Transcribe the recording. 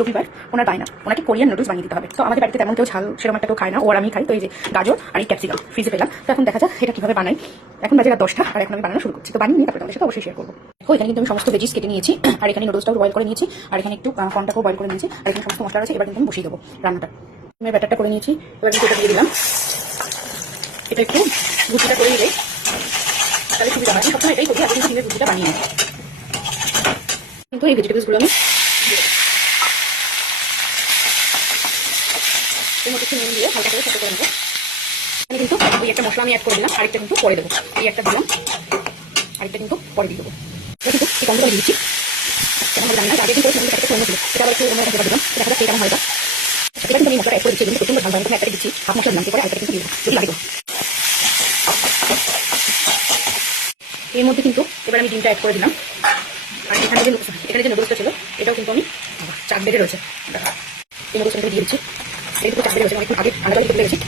রবিবার ওনার পায় না, ওনাকে কোরিয়ান নুডলস বানিয়ে দিতে হবে। তো আমাদের বাড়িতে তেমন কেউ ঝাল সেরকম একটা কেউ খায় না, ও আর আমি খাই। তো এই যে গাজর আর এই ক্যাপসিকাম ফ্রিজে পেলাম। তো এখন দেখা যাক এটা কিভাবে বানাই। এখন বাজে রাত 10টা আর এখন আমি বানানো শুরু করছি। তো বানিয়ে নিই, তারপরে তোমাদের সাথে অবশ্যই শেয়ার করবো। এখানে কিন্তু আমি সমস্ত ভেজিস কেটে নিয়েছি, আর এখানে নুডলসটাও বয়েল করে নিয়েছি, আর এখানে একটু কর্নটাকেও বয়েল করে নিয়েছি, আর এখানে সমস্ত মশলা আছে। এবার কিন্তু আমি বসিয়ে দেবো রান্নাটা। আমি ব্যাটারটা করে নিয়েছি, এবার কিন্তু এটা দিয়ে দিলাম। এটা একটু গুটিটা করে নিলে তাহলে সুবিধা হয়। আমি সবসময় এটাই করি, আগে কিন্তু ডিমের গুটিটা বানিয়ে নিই। কিন্তু এই ভেজিটেবলসগুলো আমি এর মধ্যে একটু নুন দিয়ে হালকা করে সেদ্ধ করে নেবো। এখানে কিন্তু এই একটা মশলা আমি অ্যাড করে দিলাম, আরেকটা কিন্তু পরে দেবো। এই একটা দিলাম, আরেকটা কিন্তু পরে দিয়ে দেবো। এটা কিন্তু এই কমগুলো দিচ্ছি, কেমন হবে জানি না। আগে কিন্তু একটা অন্য ছিল, এটা আবার একটু অন্য একটা দিলাম। দেখা যাক কেমন হয়। এটা কিন্তু আমি মশলা অ্যাড করে দিচ্ছি, কিন্তু প্রচন্ড ভালো হয়। একটা দিচ্ছি হাফ মশলা দিলাম, পরে আরেকটা কিন্তু দিয়ে যদি লাগে। এর মধ্যে কিন্তু এবার আমি ডিমটা অ্যাড করে দিলাম। আর এখানে যে নুডলসটা ছিল এটাও কিন্তু আমি চাক বেঁধে রয়েছে, এই নুডলসটা দিয়ে দিচ্ছি। এটা কিন্তু চাক বেঁধে রয়েছে, অনেকক্ষণ আগে আলাদা করে গেছি।